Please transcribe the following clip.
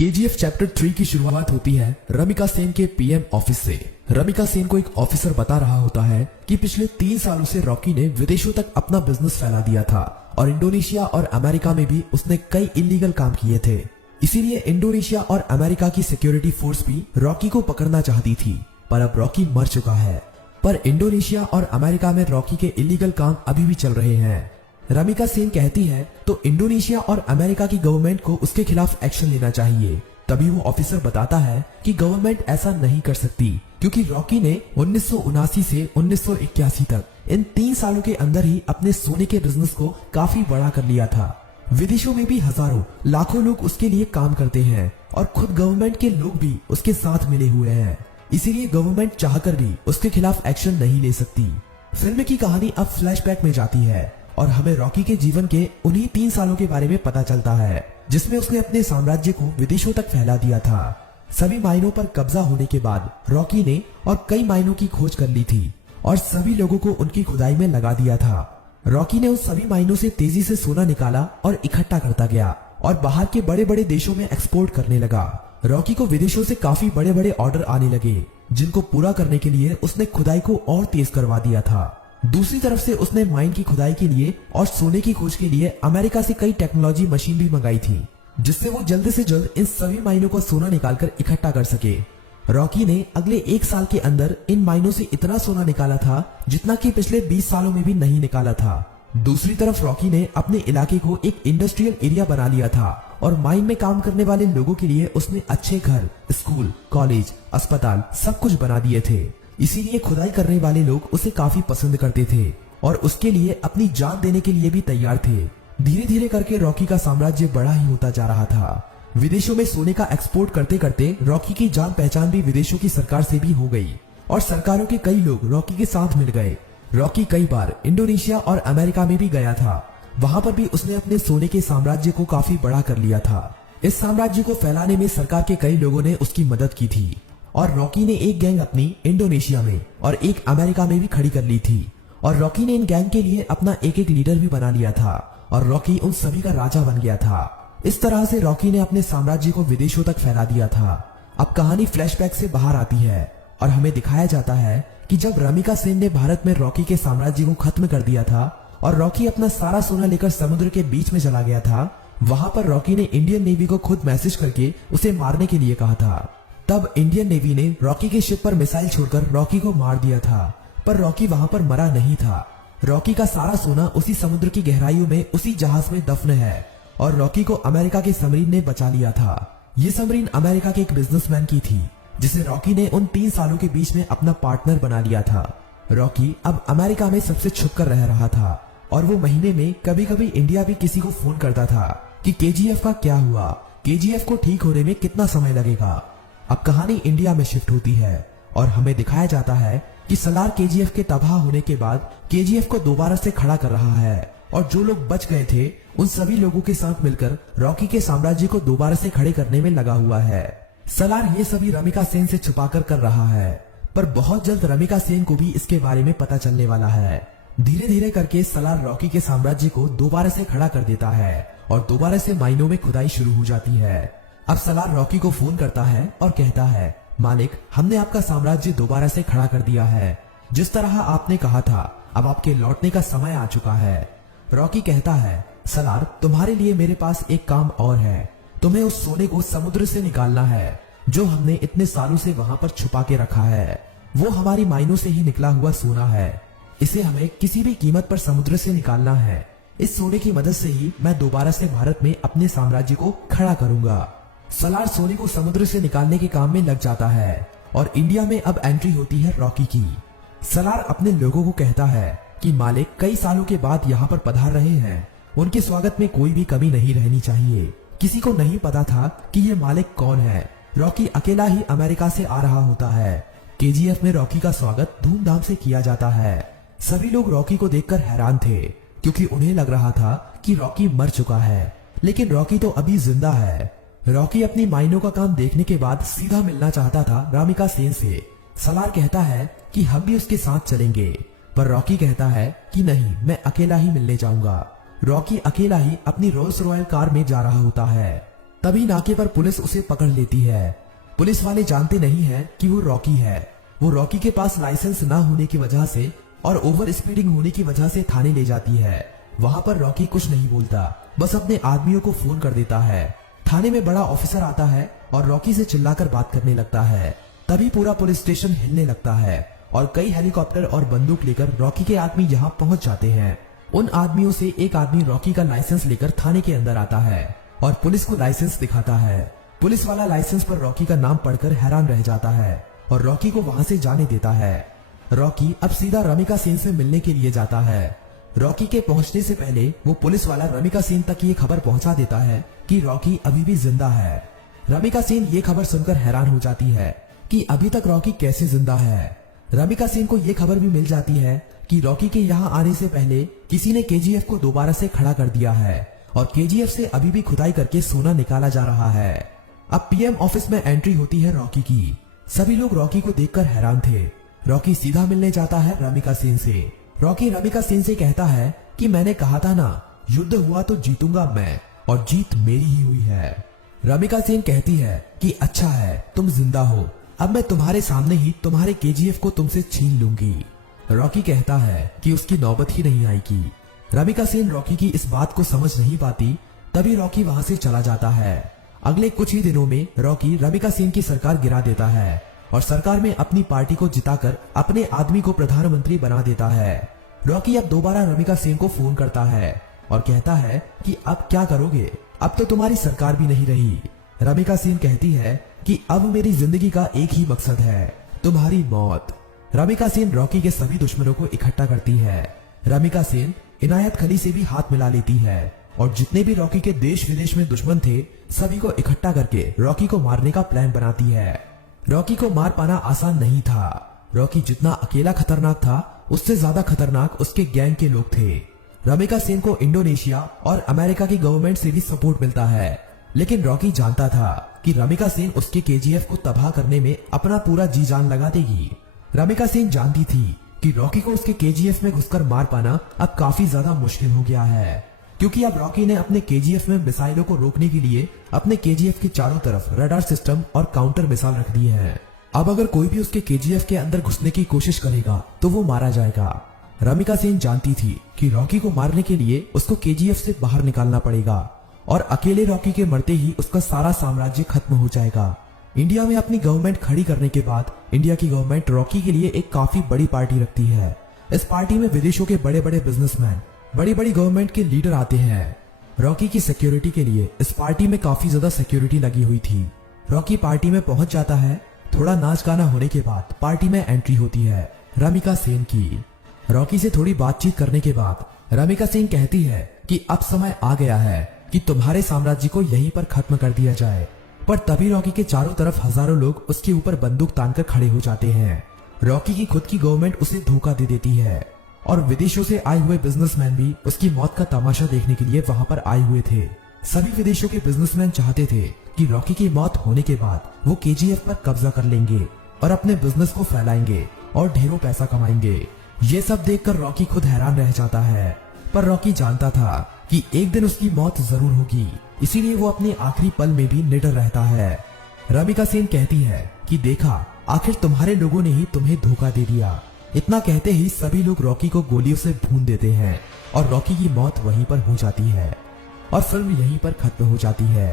KGF chapter 3 की शुरुआत होती है रमिका सेन के पीएम ऑफिस से। रमिका सेन को एक ऑफिसर बता रहा होता है कि पिछले 3 सालों से रॉकी ने विदेशों तक अपना बिजनेस फैला दिया था और इंडोनेशिया और अमेरिका में भी उसने कई इलीगल काम किए थे। इसीलिए इंडोनेशिया और अमेरिका की सिक्योरिटी फोर्स भी रॉकी को पकड़ना चाहती थी, पर अब रॉकी मर चुका है। पर इंडोनेशिया और अमेरिका में रॉकी के इलीगल काम अभी भी चल रहे हैं। रमिका सेन कहती है तो इंडोनेशिया और अमेरिका की गवर्नमेंट को उसके खिलाफ एक्शन लेना चाहिए। तभी वो ऑफिसर बताता है कि गवर्नमेंट ऐसा नहीं कर सकती, क्योंकि रॉकी ने 1979 से 1981 तक इन 3 सालों के अंदर ही अपने सोने के बिजनेस को काफी बड़ा कर लिया था। विदेशों में भी हजारों लाखों लोग उसके लिए काम करते हैं और खुद गवर्नमेंट के लोग भी उसके साथ मिले हुए हैं। इसीलिए गवर्नमेंट चाहकर भी उसके खिलाफ एक्शन नहीं ले सकती। फिल्म की कहानी अब फ्लैशबैक में जाती है और हमें रॉकी के जीवन के उन्हीं 3 सालों के बारे में पता चलता है, जिसमें उसने अपने साम्राज्य को विदेशों तक फैला दिया था। सभी माइनों पर कब्जा होने के बाद रॉकी ने और कई माइनों की खोज कर ली थी और सभी लोगों को उनकी खुदाई में लगा दिया था। रॉकी ने उन सभी माइनों से तेजी से सोना निकाला और इकट्ठा करता गया और बाहर के बड़े बड़े देशों में एक्सपोर्ट करने लगा। रॉकी को विदेशों से काफी बड़े बड़े ऑर्डर आने लगे, जिनको पूरा करने के लिए उसने खुदाई को और तेज करवा दिया था। दूसरी तरफ से उसने माइन की खुदाई के लिए और सोने की खोज के लिए अमेरिका से कई टेक्नोलॉजी मशीन भी मंगाई थी, जिससे वो जल्द से जल्द इन सभी माइनों को सोना निकालकर इकट्ठा कर सके। रॉकी ने अगले 1 साल के अंदर इन माइनों से इतना सोना निकाला था जितना कि पिछले 20 सालों में भी नहीं निकाला था। दूसरी तरफ रॉकी ने अपने इलाके को एक इंडस्ट्रियल एरिया बना लिया था और माइन में काम करने वाले लोगों के लिए उसने अच्छे घर, स्कूल, कॉलेज, अस्पताल सब कुछ बना दिए थे। इसीलिए खुदाई करने वाले लोग उसे काफी पसंद करते थे और उसके लिए अपनी जान देने के लिए भी तैयार थे। धीरे धीरे करके रॉकी का साम्राज्य बड़ा ही होता जा रहा था। विदेशों में सोने का एक्सपोर्ट करते करते रॉकी की जान पहचान भी विदेशों की सरकार से भी हो गई और सरकारों के कई लोग रॉकी के साथ मिल गए। रॉकी कई बार इंडोनेशिया और अमेरिका में भी गया था। वहां पर भी उसने अपने सोने के साम्राज्य को काफी बड़ा कर लिया था। इस साम्राज्य को फैलाने में सरकार के कई लोगों ने उसकी मदद की थी और रॉकी ने एक गैंग अपनी इंडोनेशिया में और एक अमेरिका में भी खड़ी कर ली थी और रॉकी ने इन गैंग के लिए अपना एक एक लीडर भी बना लिया था और रॉकी उन सभी का राजा बन गया था। इस तरह से रॉकी ने अपने साम्राज्य को विदेशों तक फैला दिया था। अब कहानी फ्लैशबैक से बाहर आती है और हमें दिखाया जाता है कि जब रमिका सेन ने भारत में रॉकी के साम्राज्य को खत्म कर दिया था और रॉकी अपना सारा सोना लेकर समुद्र के बीच में चला गया था, वहां पर रॉकी ने इंडियन नेवी को खुद मैसेज करके उसे मारने के लिए कहा था। तब इंडियन नेवी ने रॉकी के शिप पर मिसाइल छोड़कर रॉकी को मार दिया था, पर रॉकी वहां पर मरा नहीं था। रॉकी का सारा सोना उसी समुद्र की गहराइयों में उसी जहाज में दफन है और रॉकी को अमेरिका के सबमरीन ने बचा लिया था। ये सबमरीन अमेरिका के एक बिजनेसमैन की थी, जिसे रॉकी ने उन 3 सालों के बीच में अपना पार्टनर बना लिया था। रॉकी अब अमेरिका में सबसे छुपकर रह रहा था और वो महीने में कभी कभी इंडिया भी किसी को फोन करता था कि केजीएफ का क्या हुआ, केजीएफ को ठीक होने में कितना समय लगेगा। अब कहानी इंडिया में शिफ्ट होती है और हमें दिखाया जाता है कि सलार केजीएफ के तबाह होने के बाद केजीएफ को दोबारा से खड़ा कर रहा है और जो लोग बच गए थे उन सभी लोगों के साथ मिलकर रॉकी के साम्राज्य को दोबारा से खड़े करने में लगा हुआ है। सलार ये सभी रमिका सेन से छुपाकर कर रहा है, पर बहुत जल्द रमिका सेन को भी इसके बारे में पता चलने वाला है। धीरे धीरे करके सलार रॉकी के साम्राज्य को दोबारा से खड़ा कर देता है और दोबारा से माइनों में खुदाई शुरू हो जाती है। अब सलार रॉकी को फोन करता है और कहता है, मालिक, हमने आपका साम्राज्य दोबारा से खड़ा कर दिया है। जिस तरह आपने कहा था, अब आपके लौटने का समय आ चुका है। रॉकी कहता है, सलार, तुम्हारे लिए मेरे पास एक काम और है। तुम्हें उस सोने को समुद्र से निकालना है जो हमने इतने सालों से वहां पर छुपा के रखा है। वो हमारी माइनों से ही निकला हुआ सोना है। इसे हमें किसी भी कीमत पर समुद्र से निकालना है। इस सोने की मदद से ही मैं दोबारा से भारत में अपने साम्राज्य को खड़ा करूंगा। सलार सोने को समुद्र से निकालने के काम में लग जाता है और इंडिया में अब एंट्री होती है रॉकी की। सलार अपने लोगों को कहता है कि मालिक कई सालों के बाद यहाँ पर पधार रहे हैं, उनके स्वागत में कोई भी कमी नहीं रहनी चाहिए। किसी को नहीं पता था कि ये मालिक कौन है। रॉकी अकेला ही अमेरिका से आ रहा होता है। केजीएफ में रॉकी का स्वागत धूमधाम से किया जाता है। सभी लोग रॉकी को देखकर हैरान थे, क्योंकि उन्हें लग रहा था कि रॉकी मर चुका है, लेकिन रॉकी तो अभी जिंदा है। रॉकी अपनी माइनों का काम देखने के बाद सीधा मिलना चाहता था रमिका सेन से। सलार कहता है कि हम भी उसके साथ चलेंगे, पर रॉकी कहता है कि नहीं, मैं अकेला ही मिलने जाऊंगा। रॉकी अकेला ही अपनी रोल्स रॉयल कार में जा रहा होता है। तभी नाके पर पुलिस उसे पकड़ लेती है। पुलिस वाले जानते नहीं है कि वो रॉकी है। वो रॉकी के पास लाइसेंस ना होने की वजह से और ओवर स्पीडिंग होने की वजह से थाने ले जाती है। वहाँ पर रॉकी कुछ नहीं बोलता, बस अपने आदमियों को फोन कर देता है। थाने में बड़ा ऑफिसर आता है और रॉकी से चिल्लाकर बात करने लगता है। तभी पूरा पुलिस स्टेशन हिलने लगता है और कई हेलीकॉप्टर और बंदूक लेकर रॉकी के आदमी यहाँ पहुँच जाते हैं। उन आदमियों से एक आदमी रॉकी का लाइसेंस लेकर थाने के अंदर आता है और पुलिस को लाइसेंस दिखाता है। पुलिस वाला लाइसेंस पर रॉकी का नाम पढ़कर हैरान रह जाता है और रॉकी को वहाँ से जाने देता है। रॉकी अब सीधा रमिका सेन से मिलने के लिए जाता है। रॉकी के पहुंचने से पहले वो पुलिस वाला रमिका सेन तक ये खबर पहुंचा देता है कि रॉकी अभी भी जिंदा है। रमिका सेन ये खबर सुनकर हैरान हो जाती है कि अभी तक रॉकी कैसे जिंदा है। रमिका सेन को ये खबर भी मिल जाती है कि रॉकी के यहाँ आने से पहले किसी ने केजीएफ को दोबारा से खड़ा कर दिया है और केजीएफ से अभी भी खुदाई करके सोना निकाला जा रहा है। अब पीएम ऑफिस में एंट्री होती है रॉकी की। सभी लोग रॉकी को देखकर हैरान थे। रॉकी सीधा मिलने जाता है रमिका सेन से। रॉकी रमिका सेन से कहता है कि मैंने कहा था ना, युद्ध हुआ तो जीतूंगा मैं और जीत मेरी ही हुई है। रमिका सेन कहती है कि अच्छा है तुम जिंदा हो, अब मैं तुम्हारे सामने ही तुम्हारे केजीएफ को तुमसे छीन लूंगी। रॉकी कहता है कि उसकी नौबत ही नहीं आएगी। रमिका सेन रॉकी की इस बात को समझ नहीं पाती, तभी रॉकी वहां से चला जाता है। अगले कुछ ही दिनों में रॉकी रमिका सेन की सरकार गिरा देता है और सरकार में अपनी पार्टी को जिताकर अपने आदमी को प्रधानमंत्री बना देता है। रॉकी अब दोबारा रमिका सेन को फोन करता है और कहता है कि अब क्या करोगे, अब तो तुम्हारी सरकार भी नहीं रही। रमिका सेन कहती है कि अब मेरी जिंदगी का एक ही मकसद है, तुम्हारी मौत। रमिका सेन रॉकी के सभी दुश्मनों को इकट्ठा करती है। रमिका सेन इनायत खली से भी हाथ मिला लेती है और जितने भी रॉकी के देश विदेश में दुश्मन थे सभी को इकट्ठा करके रॉकी को मारने का प्लान बनाती है। रॉकी को मार पाना आसान नहीं था। रॉकी जितना अकेला खतरनाक था उससे ज्यादा खतरनाक उसके गैंग के लोग थे। रमिका सेन को इंडोनेशिया और अमेरिका की गवर्नमेंट से भी सपोर्ट मिलता है, लेकिन रॉकी जानता था कि रमिका सेन उसके केजीएफ को तबाह करने में अपना पूरा जी जान लगा देगी। रमिका सेन जानती थी कि रॉकी को उसके केजीएफ में घुसकर मार पाना अब काफी ज्यादा मुश्किल हो गया है, क्योंकि अब रॉकी ने अपने केजीएफ में मिसाइलों को रोकने के लिए अपने केजीएफ के चारों तरफ रडार सिस्टम और काउंटर मिसाइल रख दिए हैं। अब अगर कोई भी उसके केजीएफ के अंदर घुसने की कोशिश करेगा तो वो मारा जाएगा। रमिका सेन जानती थी कि रॉकी को मारने के लिए उसको केजीएफ से बाहर निकालना पड़ेगा और अकेले रॉकी के मरते ही उसका सारा साम्राज्य खत्म हो जाएगा। इंडिया में अपनी गवर्नमेंट खड़ी करने के बाद इंडिया की गवर्नमेंट रॉकी के लिए एक काफी बड़ी पार्टी रखती है। इस पार्टी में विदेशों के बड़े बड़े बिजनेसमैन, बड़ी बड़ी गवर्नमेंट के लीडर आते हैं। रॉकी की सिक्योरिटी के लिए इस पार्टी में काफी ज्यादा सिक्योरिटी लगी हुई थी। रॉकी पार्टी में पहुंच जाता है। थोड़ा नाच गाना होने के बाद पार्टी में एंट्री होती है रमिका सेन की। रॉकी से थोड़ी बातचीत करने के बाद रमिका सेन कहती है कि अब समय आ गया है कि तुम्हारे साम्राज्य को यहीं पर खत्म कर दिया जाए। पर तभी रॉकी के चारों तरफ हजारों लोग उसके ऊपर बंदूक तानकर खड़े हो जाते हैं। रॉकी की खुद की गवर्नमेंट उसे धोखा दे देती है और विदेशों से आए हुए बिजनेसमैन भी उसकी मौत का तमाशा देखने के लिए वहां पर आए हुए थे। सभी विदेशों के बिजनेसमैन चाहते थे कि रॉकी की मौत होने के बाद वो केजीएफ पर कब्जा कर लेंगे और अपने बिजनेस को फैलाएंगे और ढेरों पैसा कमाएंगे। ये सब देखकर रॉकी खुद हैरान रह जाता है, पर रॉकी जानता था कि एक दिन उसकी मौत जरूर होगी, इसीलिए वो अपने आखिरी पल में भी निडर रहता है। रमिका सेन कहती है कि देखा, आखिर तुम्हारे लोगों ने ही तुम्हें धोखा दे दिया। इतना कहते ही सभी लोग रॉकी को गोलियों से भून देते हैं और रॉकी की मौत वहीं पर हो जाती है और फिल्म यहीं पर खत्म हो जाती है।